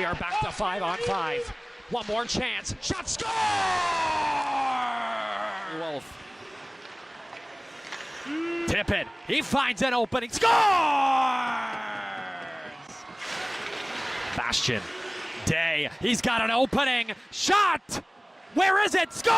We are back to 5-on-5. One more chance. Shot, score! Wolf. Tippett, he finds an opening. Scores! Bastion. Day, he's got an opening. Shot! Where is it? Score!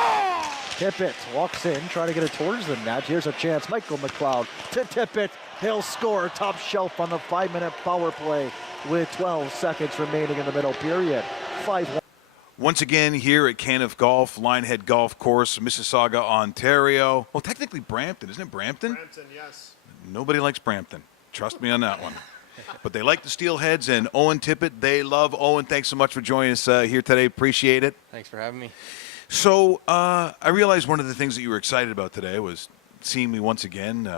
Tippett walks in, trying to get it towards the net. Here's a chance. Michael McLeod to Tippett. He'll score. Top shelf on the 5-minute power play with 12 seconds remaining in the middle period. 5-1. Once again here at Caniff Golf, Linehead Golf Course, Mississauga, Ontario. Well, technically Brampton, isn't it Brampton? Brampton, yes. Nobody likes Brampton. Trust me on that one. But they like the Steelheads and Owen Tippett. They love Owen. Thanks so much for joining us here today. Appreciate it. Thanks for having me. So I realized one of the things that you were excited about today was seeing me once again,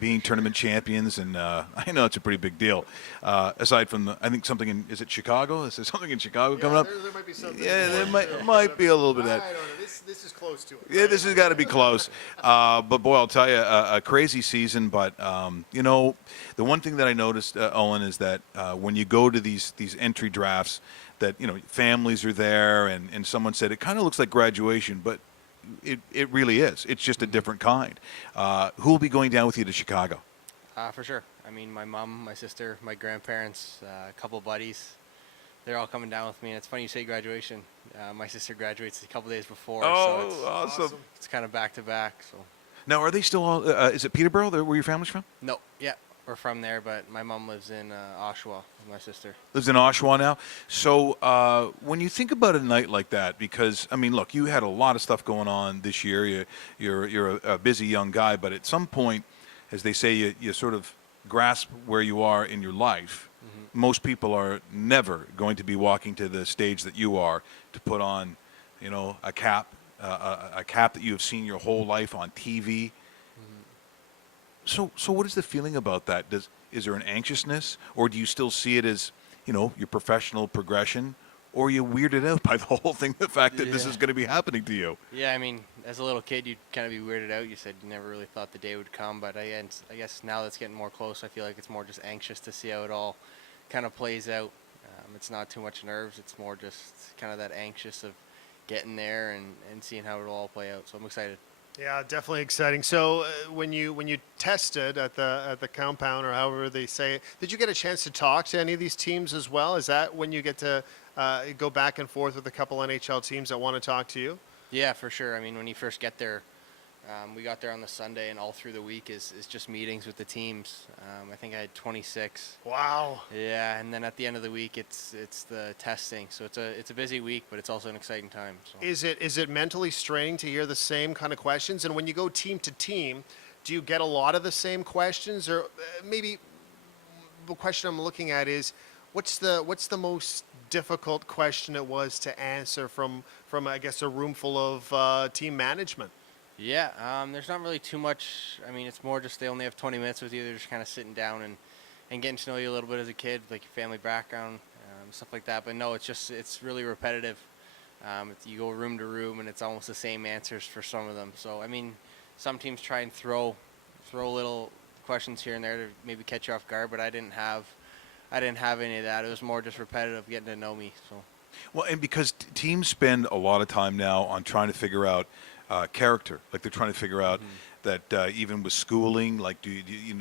being tournament champions, and I know it's a pretty big deal. Aside from, I think something in, is it Chicago? Is there something in Chicago coming up? There might be something. Yeah, there might be a little bit of that. I don't know. This is close to it. Yeah, this has got to be close. But boy, I'll tell you, a crazy season. But you know, the one thing that I noticed, Owen, is that when you go to these entry drafts, that families are there, and someone said it kind of looks like graduation, but it really is. It's just a different kind. Who will be going down with you to Chicago? For sure. I mean, my mom, my sister, my grandparents, a couple buddies. They're all coming down with me. And it's funny you say graduation. My sister graduates a couple days before. Oh, so it's awesome. It's kind of back to back. So. Now, are they still all, is it Peterborough, where your family's from? No, yeah. We're from there, but my mom lives in Oshawa with my sister. Lives in Oshawa now. So when you think about a night like that, because, I mean, look, you had a lot of stuff going on this year. You're a busy young guy, but at some point, as they say, you sort of grasp where you are in your life. Mm-hmm. Most people are never going to be walking to the stage that you are to put on, a cap that you have seen your whole life on TV. So what is the feeling about that? Is there an anxiousness, or do you still see it as, your professional progression, or are you weirded out by the whole thing, the fact that this is going to be happening to you? Yeah, I mean, as a little kid, you'd kind of be weirded out. You said you never really thought the day would come, but I guess now that's getting more close, I feel like it's more just anxious to see how it all kind of plays out. It's not too much nerves. It's more just kind of that anxious of getting there and seeing how it'll all play out. So I'm excited. Yeah, definitely exciting. So when you tested at the compound, or however they say it, did you get a chance to talk to any of these teams as well? Is that when you get to go back and forth with a couple NHL teams that want to talk to you? Yeah, for sure. I mean, when you first get there, we got there on the Sunday, and all through the week is just meetings with the teams. I think I had 26. Wow. Yeah, and then at the end of the week, it's the testing. So it's a busy week, but it's also an exciting time. So. Is it mentally straining to hear the same kind of questions? And when you go team to team, do you get a lot of the same questions, or maybe the question I'm looking at is, what's the most difficult question it was to answer from I guess a room full of team management? Yeah, there's not really too much. I mean, it's more just they only have 20 minutes with you. They're just kind of sitting down and getting to know you a little bit as a kid, like your family background, stuff like that. But no, it's really repetitive. You go room to room, and it's almost the same answers for some of them. So, I mean, some teams try and throw little questions here and there to maybe catch you off guard, but I didn't have any of that. It was more just repetitive, getting to know me. So. Well, and because teams spend a lot of time now on trying to figure out character, like they're trying to figure out that even with schooling, like do you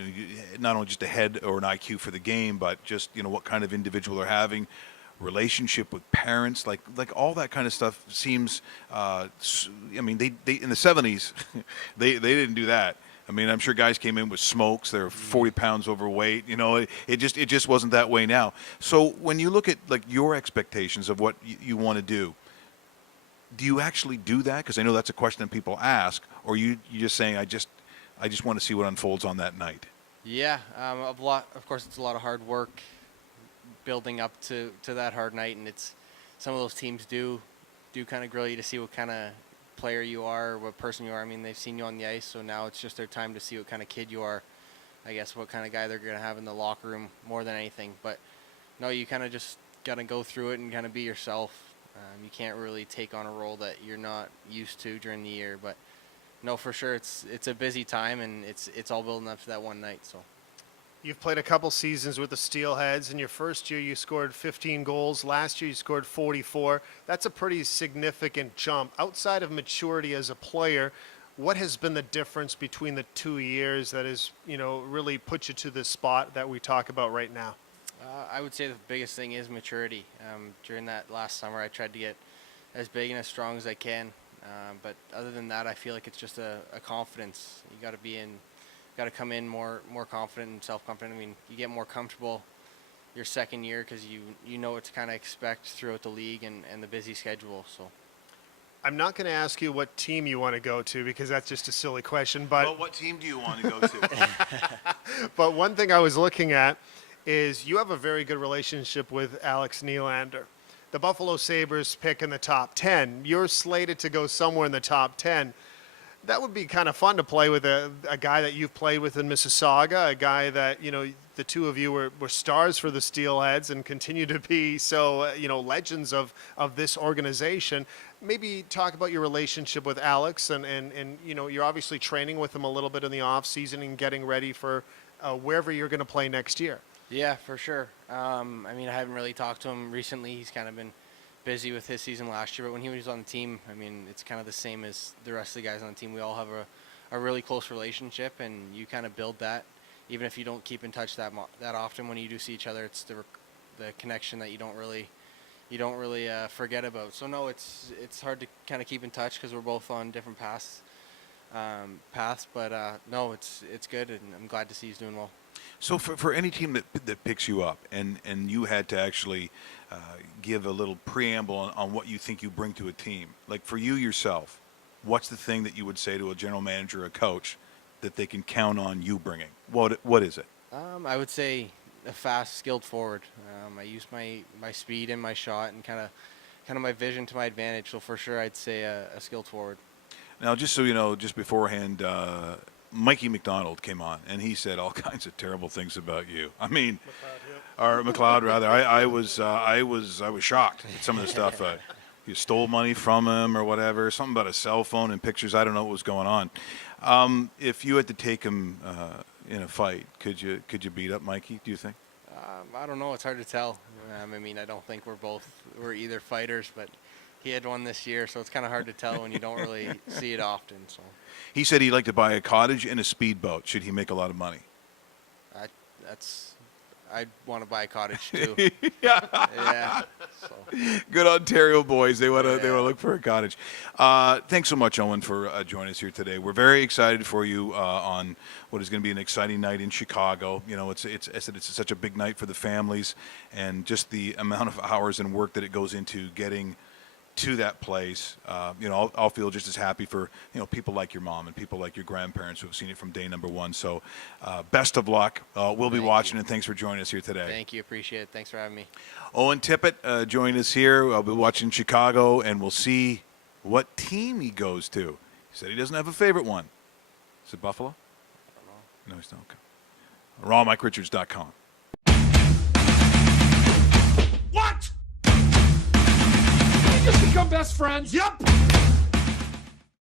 not only just a head or an IQ for the game, but just what kind of individual they're having, relationship with parents, like all that kind of stuff seems. I mean, they in the 70s, they didn't do that. I mean, I'm sure guys came in with smokes. They're 40 pounds overweight. It just wasn't that way now. So when you look at like your expectations of what you want to do you actually do that? Because I know that's a question that people ask. Or you just saying, I just want to see what unfolds on that night. Yeah, of course, it's a lot of hard work building up to that hard night, and it's some of those teams do kind of grill you to see what kind of player you are, or what person you are. I mean, they've seen you on the ice, so now it's just their time to see what kind of kid you are. I guess what kind of guy they're going to have in the locker room more than anything. But no, you kind of just got to go through it and kind of be yourself. You can't really take on a role that you're not used to during the year. But no, for sure, it's a busy time, and it's all building up to that one night. So. You've played a couple seasons with the Steelheads. In your first year, you scored 15 goals. Last year, you scored 44. That's a pretty significant jump. Outside of maturity as a player, what has been the difference between the 2 years that has, really put you to the spot that we talk about right now? I would say the biggest thing is maturity. During that last summer, I tried to get as big and as strong as I can. But other than that, I feel like it's just a confidence. You got to come in more confident and self-confident. I mean, you get more comfortable your second year because you know what to kind of expect throughout the league and the busy schedule. So I'm not going to ask you what team you want to go to because that's just a silly question. But Well, what team do you want to go to? But one thing I was looking at is you have a very good relationship with Alex Nylander. The Buffalo Sabres pick in the top 10. You're slated to go somewhere in the top 10. That would be kind of fun to play with a guy that you've played with in Mississauga, a guy that, the two of you were stars for the Steelheads and continue to be so, legends of this organization. Maybe talk about your relationship with Alex and you're obviously training with him a little bit in the off season and getting ready for wherever you're going to play next year. yeah, for sure. I haven't really talked to him recently. He's kind of been busy with his season last year, but when he was on the team, it's kind of the same as the rest of the guys on the team. We all have a really close relationship, and you kind of build that. Even if you don't keep in touch that often, when you do see each other, it's the connection that you don't really forget about. So no, it's hard to kind of keep in touch because we're both on different paths. But no, it's good, and I'm glad to see he's doing well. So for any team that picks you up and you had to actually give a little preamble on what you think you bring to a team, like for you yourself, what's the thing that you would say to a general manager, a coach, that they can count on you bringing? What is it? I would say a fast, skilled forward. I use my speed and my shot and kind of my vision to my advantage. So for sure, I'd say a skilled forward. Now, just so you know, just beforehand, Mikey McDonald came on, and he said all kinds of terrible things about you. Or McLeod rather. I was shocked at some of the stuff. You stole money from him or whatever. Something about a cell phone and pictures. I don't know what was going on. If you had to take him in a fight, could you beat up Mikey? Do you think? I don't know. It's hard to tell. I don't think we're either fighters, but he had one this year, so it's kind of hard to tell when you don't really see it often. So He said he'd like to buy a cottage and a speedboat. Should he make a lot of money? I'd want to buy a cottage too. Yeah. Yeah. So. Good Ontario boys. They want to look for a cottage. Thanks so much, Owen, for joining us here today. We're very excited for you on what is going to be an exciting night in Chicago. It's such a big night for the families, and just the amount of hours and work that it goes into getting to that place. I'll feel just as happy for people like your mom and people like your grandparents who have seen it from day number one. So best of luck. We'll be watching, and thanks for joining us here today. Thank you. Appreciate it. Thanks for having me. Owen Tippett joined us here. I'll be watching Chicago, and we'll see what team he goes to. He said he doesn't have a favorite one. Is it Buffalo? I don't know. No, he's not. Okay. RawMikeRichards.com. What? Did we just become best friends? Yep.